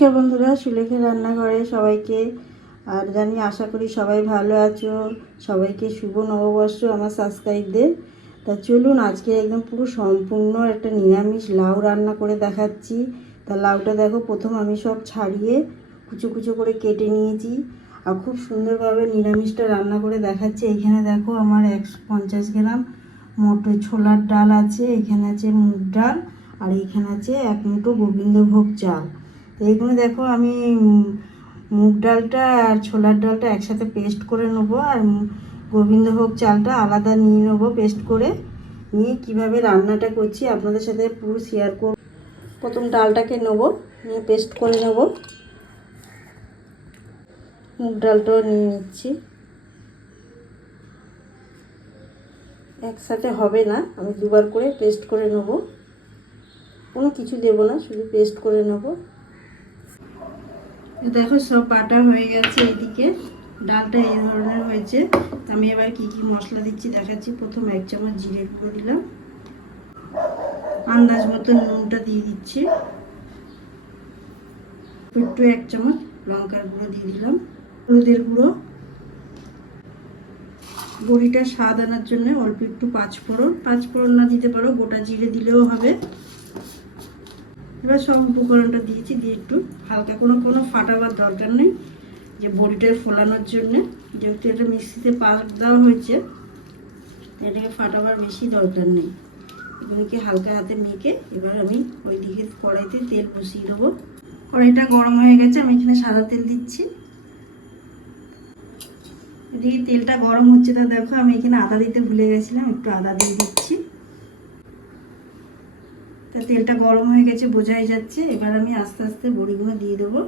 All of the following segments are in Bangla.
নমস্কার বন্ধুরা, সুলেখা রান্নাঘরে সবাইকে। আর জানি, আশা করি সবাই ভালো আছো। সবাইকে শুভ নববর্ষ আমার সাবস্ক্রাইবদের তা চলুন, আজকে একদম পুরো সম্পূর্ণ একটা নিরামিষ লাউ রান্না করে দেখাচ্ছি। তা লাউটা দেখো, প্রথম আমি সব ছাড়িয়ে কুচো কুচো করে কেটে নিয়েছি। আর খুব সুন্দরভাবে নিরামিষটা রান্না করে দেখাচ্ছি। এইখানে দেখো, আমার একশো পঞ্চাশ গ্রাম মোটো ছোলার ডাল আছে, এখানে আছে মুগ ডাল, আর এখানে আছে এক মুঠো গোবিন্দভোগ চাল। এইগুলো দেখো, আমি মুগ ডালটা আর ছোলার ডালটা একসাথে পেস্ট করে নেব আর গোবিন্দভোগ চালটা আলাদা নিয়ে নেব পেস্ট করে। নিয়ে কীভাবে রান্নাটা করছি আপনাদের সাথে পুরো শেয়ার করব। প্রথম ডালটাকে নেব, নিয়ে পেস্ট করে নেব। মুগ ডালটাও নিয়ে নিচ্ছি। একসাথে হবে না, আমি দুবার করে পেস্ট করে নেব। কোনো কিছু দেবো না, শুধু পেস্ট করে নেব। দেখো সব বাটা হয়ে গেছে এদিকে। ডালটা এই ধরনের হয়েছে। আমি এবার কি কি মশলা দিচ্ছি দেখাচ্ছি। প্রথম এক চামচ জিরে গুঁড়ো দিলাম। আন্দাজ মতো নুনটা দিয়ে দিচ্ছি। একটু এক চামচ লঙ্কার গুঁড়ো দিয়ে দিলাম। হলুদের গুঁড়ো। বড়িটা স্বাদ আনার জন্য অল্প একটু পাঁচ ফোড়ন পাঁচ ফোড়ন না দিতে পারো, গোটা জিরে দিলেও হবে। এবার সব উপকরণটা দিয়েছি, দিয়ে একটু হালকা কোনো কোনো ফাটাবার দরকার নেই, যে বড়িটা ফোলানোর জন্য। যেহেতু এটা মিক্সিতে পাক দেওয়া হয়েছে, এটাকে ফাটাবার বেশি দরকার নেই। এগুলোকে হালকা হাতে মেখে এবার আমি ওই দিকে কড়াইতে তেল বসিয়ে দেবো। কড়াইটা গরম হয়ে গেছে, আমি এখানে সাদা তেল দিচ্ছি। এদিকে তেলটা গরম হচ্ছে তা দেখো, আমি এখানে আদা দিতে ভুলে গেছিলাম, একটু আদা দিয়ে দিচ্ছি। তা তেলটা গরম হয়ে গেছে, বোঝাই যাচ্ছে। এবার আমি আস্তে আস্তে বড়িগুলো দিয়ে দেবো।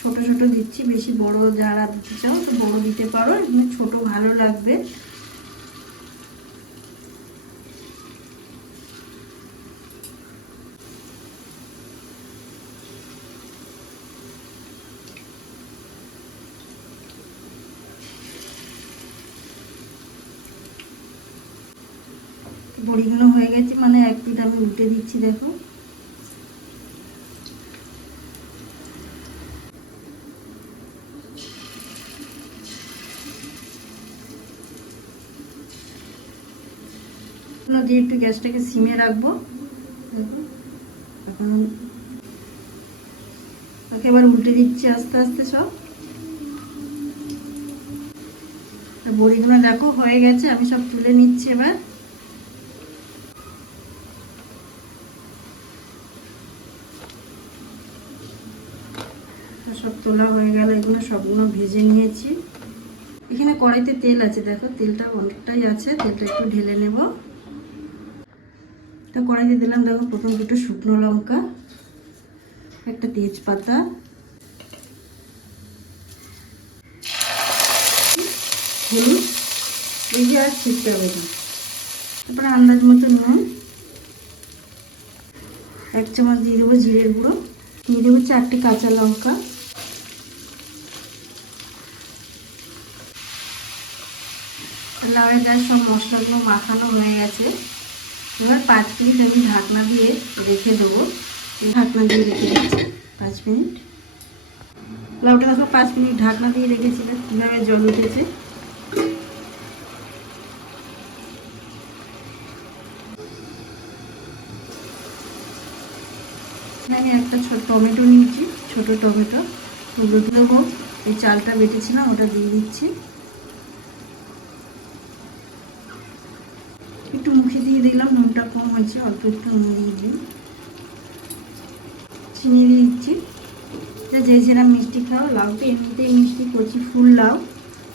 ছোট ছোট দিচ্ছি, বেশি বড় যারা দিতে চাও তো বড় দিতে পারো। এগুলো ছোট ভালো লাগবে। বড়িগুলো হয়ে গেছে মানে এক পিঠ আমি উল্টে দিচ্ছি, দেখো। দিয়ে একটু গ্যাসটাকে সিমে রাখব, দেখো। এখন এবার উল্টে দিচ্ছি আস্তে আস্তে সব। বড়িগুলো দেখো হয়ে গেছে, আমি সব তুলে নিচ্ছি এবার। সব তোলা হয়ে গেল, এগুলো সবগুলো ভেজে নিয়েছি। এখানে কড়াইতে তেল আছে, দেখো, তেলটা অনেকটাই আছে, তেলটা একটু ঢেলে নেব। তো কড়াইতে দিলাম, দেখো, প্রথম দুটো শুকনো লঙ্কা, একটা তেজপাতা। হলুদ, এই যে আর ছিটতে হবে না। তারপরে আন্দাজ মতো নুন, এক চামচ দিয়ে দেবো জিরের গুঁড়ো। দিয়ে দেবো চারটে কাঁচা লঙ্কা। লাউয়ের গায়ে সব মশলাগুলো মাখানো হয়ে গেছে। এবার পাঁচ মিনিট আমি ঢাকনা দিয়ে রেখে দেবো। ঢাকনা দিয়ে রেখে দিচ্ছি। পাঁচ মিনিট। লাউটা দেখো, পাঁচ মিনিট ঢাকনা দিয়ে রেখেছিলাম কীভাবে জল উঠেছে। আমি একটা ছোট টমেটো নিয়েছি, ছোট টমেটো। ওগুলো দেবো এই চালটা বেটেছিলাম, ওটা দিয়ে দিচ্ছি একটু মুখে দিয়ে দিলাম, নুনটা কম হয়েছে, অল্প একটু নুন দিয়ে চিনি দিয়ে দিচ্ছি। যে যেরকম মিষ্টি খাও, লাউ তো এমনিতেই মিষ্টি করছি, ফুল লাউ।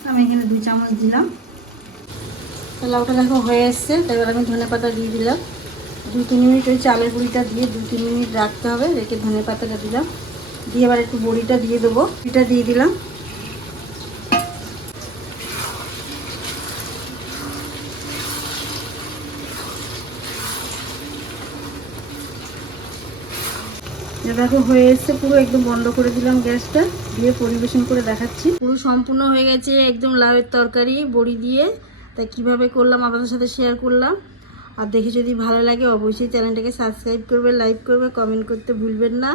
আমি এখানে দু চামচ দিলাম। তো লাউটা দেখো হয়ে এসছে তারপর আমি ধনে পাতা দিয়ে দিলাম। দু তিন মিনিট ওই চালের গুঁড়িটা দিয়ে দু তিন মিনিট রাখতে হবে, রেখে ধনে পাতাটা দিলাম। দিয়ে এবার একটু বড়িটা দিয়ে দেবো। এটা দিয়ে দিলাম। এ দেখো, হয়ে এসছে পুরো, একদম বন্ধ করে দিলাম গ্যাসটা, দিয়ে পরিবেশন করে দেখাচ্ছি। পুরো সম্পূর্ণ হয়ে গেছে একদম লাউয়ের তরকারি, বড়ি দিয়ে। তাই কীভাবে করলাম আপনাদের সাথে শেয়ার করলাম। আর দেখে যদি ভালো লাগে, অবশ্যই চ্যানেলটাকে সাবস্ক্রাইব করবে লাইক করবে কমেন্ট করতে ভুলবেন না।